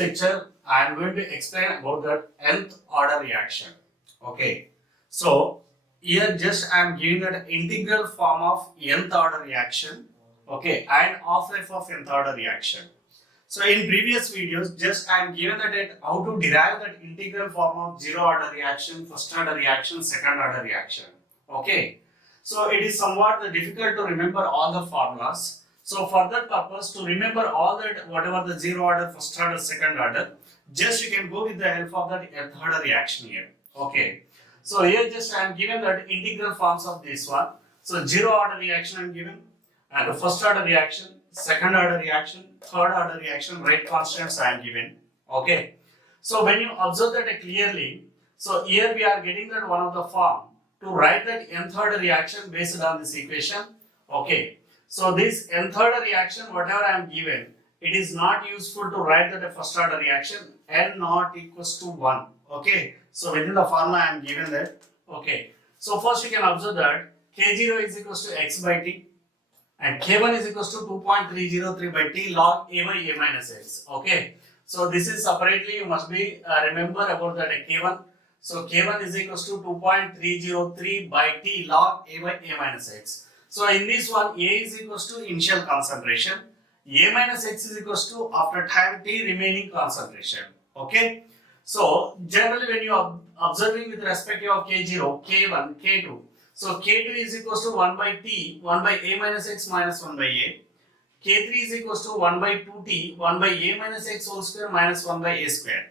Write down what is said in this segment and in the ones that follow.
lecture, I am going to explain about the nth order reaction. Okay, so here just I am giving that integral form of nth order reaction. Okay, and half-life of nth order reaction. So in previous videos, just I am given that how to derive that integral form of zero order reaction, first order reaction, second order reaction. Okay, so it is somewhat difficult to remember all the formulas. So for that purpose, to remember all that, whatever the zero order, first order, second order, just you can go with the help of that nth order reaction here. Okay. So here just I am given that integral forms of this one. So zero order reaction I am given, and the first order reaction, second order reaction, third order reaction, rate constants I am given. Okay. So when you observe that clearly, so here we are getting that one of the form to write that nth order reaction based on this equation. Okay. So this nth order reaction, whatever I am given, it is not useful to write that a first order reaction n not equals to 1. Okay. So within the formula I am given that. Okay. So first you can observe that K0 is equals to x by t and K1 is equals to 2.303 by t log a by a minus x. Okay. So this is separately you must be remember about that K1. So K1 is equals to 2.303 by t log a by a minus x. So in this one, A is equals to initial concentration, A minus X is equals to after time t remaining concentration. Okay. So generally when you are observing with respect of K0, K1, K2. So K2 is equals to 1 by t, 1 by A minus X minus 1 by A. K3 is equals to 1 by 2t, 1 by A minus X whole square minus 1 by A square.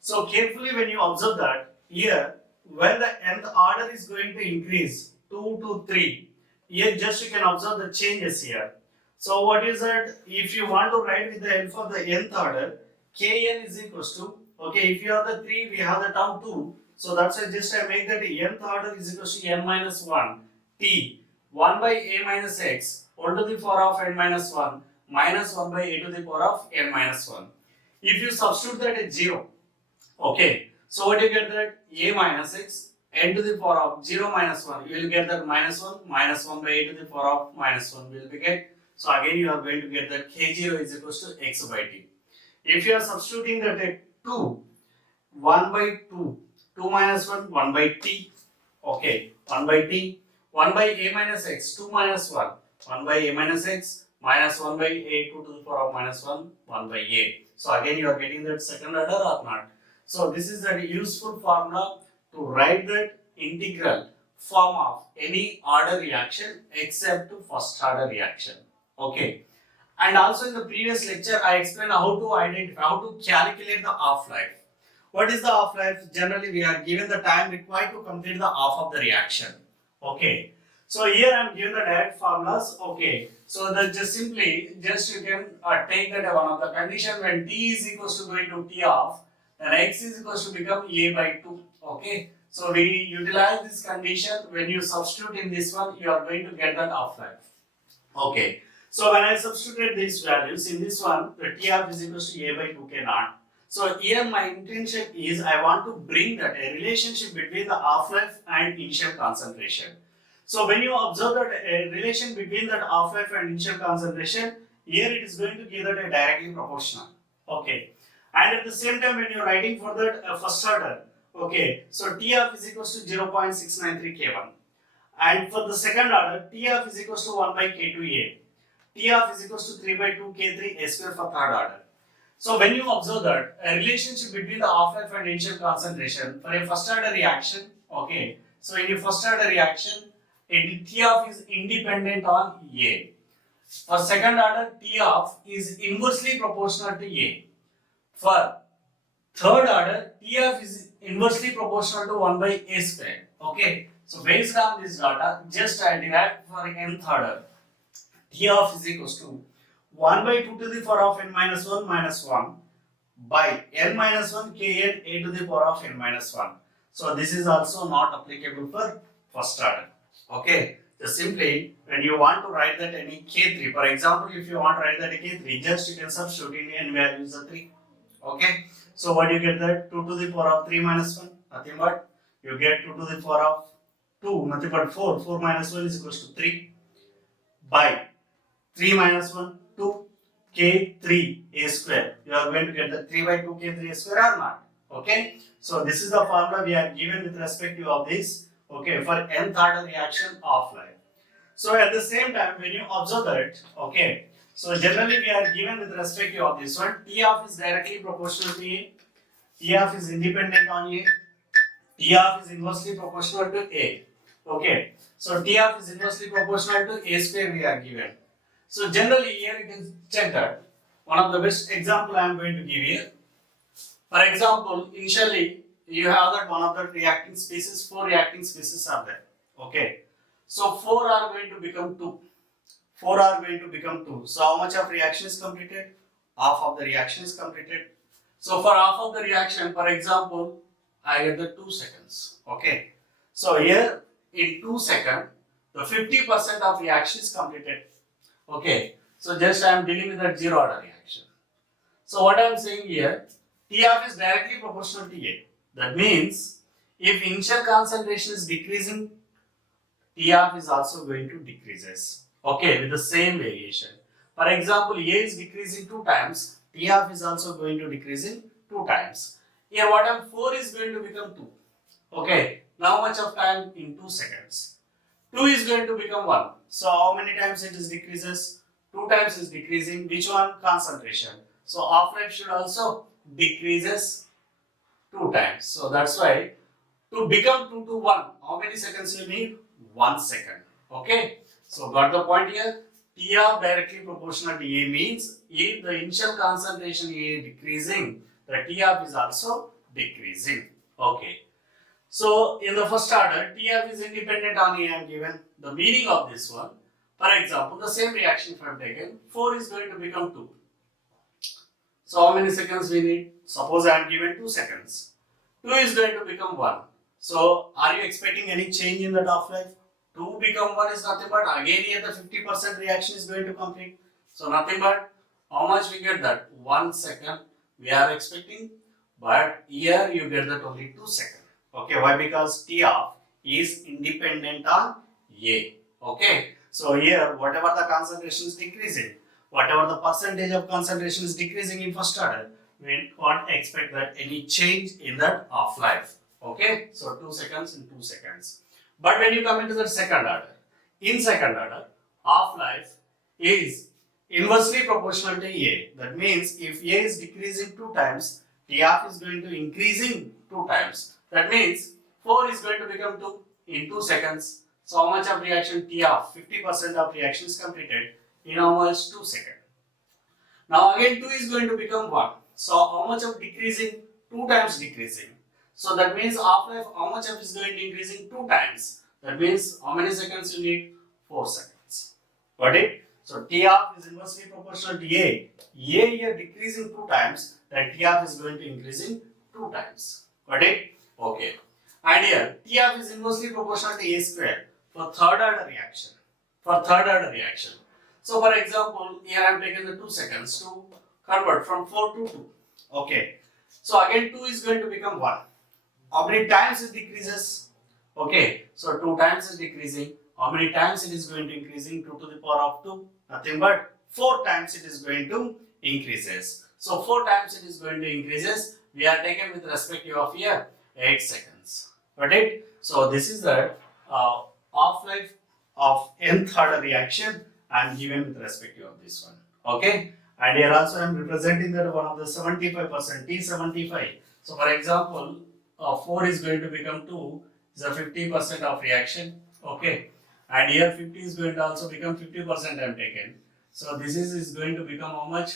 So carefully when you observe that, here when the nth order is going to increase 2 to 3, here just you can observe the changes here. So what is that? If you want to write with the help of the nth order, Kn is equals to, okay, if you have the 3, we have the term 2. So that's why just I make that nth order is equals to n minus 1 t 1 by a minus x whole to the power of n minus 1 minus 1 by a to the power of n minus 1. If you substitute that as 0, okay, so what you get that a minus x n to the power of 0 minus 1, you will get that minus 1 by a to the power of minus 1 will be get. So again you are going to get that K0 is equals to x by t. If you are substituting that 2, 1 by 2, 2 minus 1, 1 by t, okay, 1 by t, 1 by a minus x, 2 minus 1, 1 by a minus x, minus 1 by a 2 to the power of minus 1, 1 by a. So again you are getting that second order or not. So this is a useful formula to write that integral form of any order reaction except to first order reaction. Okay. And also in the previous lecture, I explained how to identify, how to calculate the half-life. What is the half-life? Generally, we are given the time required to complete the half of the reaction. Okay. So here I am given the direct formulas. Okay. So that just simply, just you can take that one of the condition when t is equals to going to t of, then x is equals to become a by 2. Okay. So we utilize this condition. When you substitute in this one, you are going to get that half-life. Okay. So when I substitute these values in this one, the t of is equals to a by 2 k naught. So here my intention is I want to bring that a relationship between the half-life and initial concentration. So when you observe that a relation between that half-life and initial concentration, here it is going to give that a directly proportional. Okay. And at the same time when you are writing for that first order, okay, so T of is equals to 0.693 K1. And for the second order, T of is equals to 1 by K2A. T of is equals to 3 by 2 K3 A square for third order. So when you observe that a relationship between the half-life and initial concentration for a first order reaction, okay, so in a first order reaction, T of is independent on A. For second order, T of is inversely proportional to A. For third order, T of is inversely proportional to 1 by A square. Okay. So based on this data, just I derived for nth order. T of is equals to 1 by 2 to the power of n minus 1 minus 1 by n minus 1 kn a to the power of n minus 1. So this is also not applicable for first order. Okay. So simply when you want to write that any K3, for example, if you want to write that a K3, just you can substitute in n values of 3. Okay. So what you get that 2 to the power of 3 minus 1, nothing but you get 2 to the power of 2, nothing but 4. 4 minus 1 is equals to 3 by 3 minus 1, 2. K3 A square. You are going to get the 3 by 2 K3 A square or not. Okay. So this is the formula we are given with respect to of this. Okay, for nth order reaction of life. So at the same time, when you observe that, okay, so generally we are given with respect to of this one, T of is directly proportional to A, T of is independent on A, T of is inversely proportional to A. Okay, so T of is inversely proportional to A square we are given. So generally here you can check that. One of the best example I am going to give here. For example, initially you have that one of the reacting species, 4 reacting species are there. Okay, so 4 are going to become 2. 4 are going to become 2. So how much of reaction is completed? Half of the reaction is completed. So for half of the reaction, for example, I get the 2 seconds. Okay. So here in 2 seconds, the 50% of reaction is completed. Okay. So just I am dealing with that zero order reaction. So what I am saying here, T of is directly proportional to A. That means if initial concentration is decreasing, T of is also going to decreases. Okay, with the same variation. For example, A is decreasing 2 times, T of is also going to decreasing 2 times. Here what am 4 is going to become 2. Okay, now much of time in 2 seconds. 2 is going to become 1. So how many times it is decreases? 2 times is decreasing. Which one? Concentration. So half-life should also decreases 2 times. So that's why to become 2 to 1, how many seconds you need? 1 second. Okay. So got the point here? T of directly proportional to A means if the initial concentration A decreasing, the T of is also decreasing. Okay. So in the first order, T of is independent on A I am given. The meaning of this one, for example, the same reaction if I have taken, 4 is going to become 2. So how many seconds we need? Suppose I am given 2 seconds. 2 is going to become 1. So are you expecting any change in the half-life? 2 become 1 is nothing but again here the 50% reaction is going to complete. So nothing but how much we get that? 1 second we are expecting, but here you get that only 2 seconds. Okay, why? Because T of is independent on A. Okay, so here whatever the concentration is decreasing, whatever the percentage of concentration is decreasing in first order, we can't expect that any change in that half-life. Okay, so 2 seconds in 2 seconds. But when you come into the second order, in second order, half-life is inversely proportional to A. That means if A is decreasing 2 times, T half is going to increasing 2 times. That means 4 is going to become 2 in 2 seconds. So how much of reaction? T half, 50% of reaction is completed in almost 2 seconds. Now again 2 is going to become 1. So how much of decreasing? 2 times decreasing. So that means half-life, how much of is going to increasing? 2 times. That means how many seconds you need? 4 seconds. Got it? So T half is inversely proportional to A. A here decreasing 2 times, that T half is going to increasing 2 times. Got it? Okay. And here T half is inversely proportional to A square for third order reaction. For third order reaction. So for example, here I am taking the 2 seconds to convert from 4 to 2. Okay. So again 2 is going to become 1. How many times it decreases? Okay. So 2 times is decreasing. How many times it is going to increasing? 2 to the power of 2. Nothing but 4 times it is going to increases. So 4 times it is going to increases. We are taken with respect of here 8 seconds. Got it? So this is the half-life of nth order reaction I am given with respect of this one. Okay, and here also I am representing that one of the 75% T75. So for example, 4 is going to become 2 is a 50% of reaction. Okay, and here 50 is going to also become 50% I am taken. So this is going to become how much?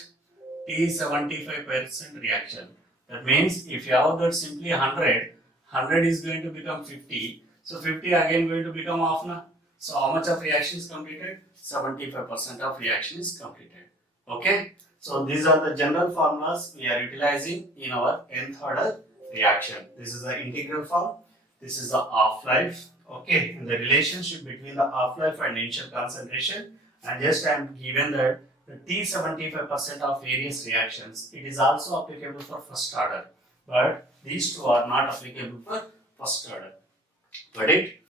T75% reaction. That means if you have that simply 100, 100 is going to become 50. So 50 again going to become half now. So how much of reaction is completed? 75% of reaction is completed. Okay. So these are the general formulas we are utilizing in our nth order reaction. This is the integral form. This is the half-life. Okay. And the relationship between the half-life and initial concentration. And just I am given that the T75% of various reactions, it is also applicable for first order. But these two are not applicable for first order. Got it?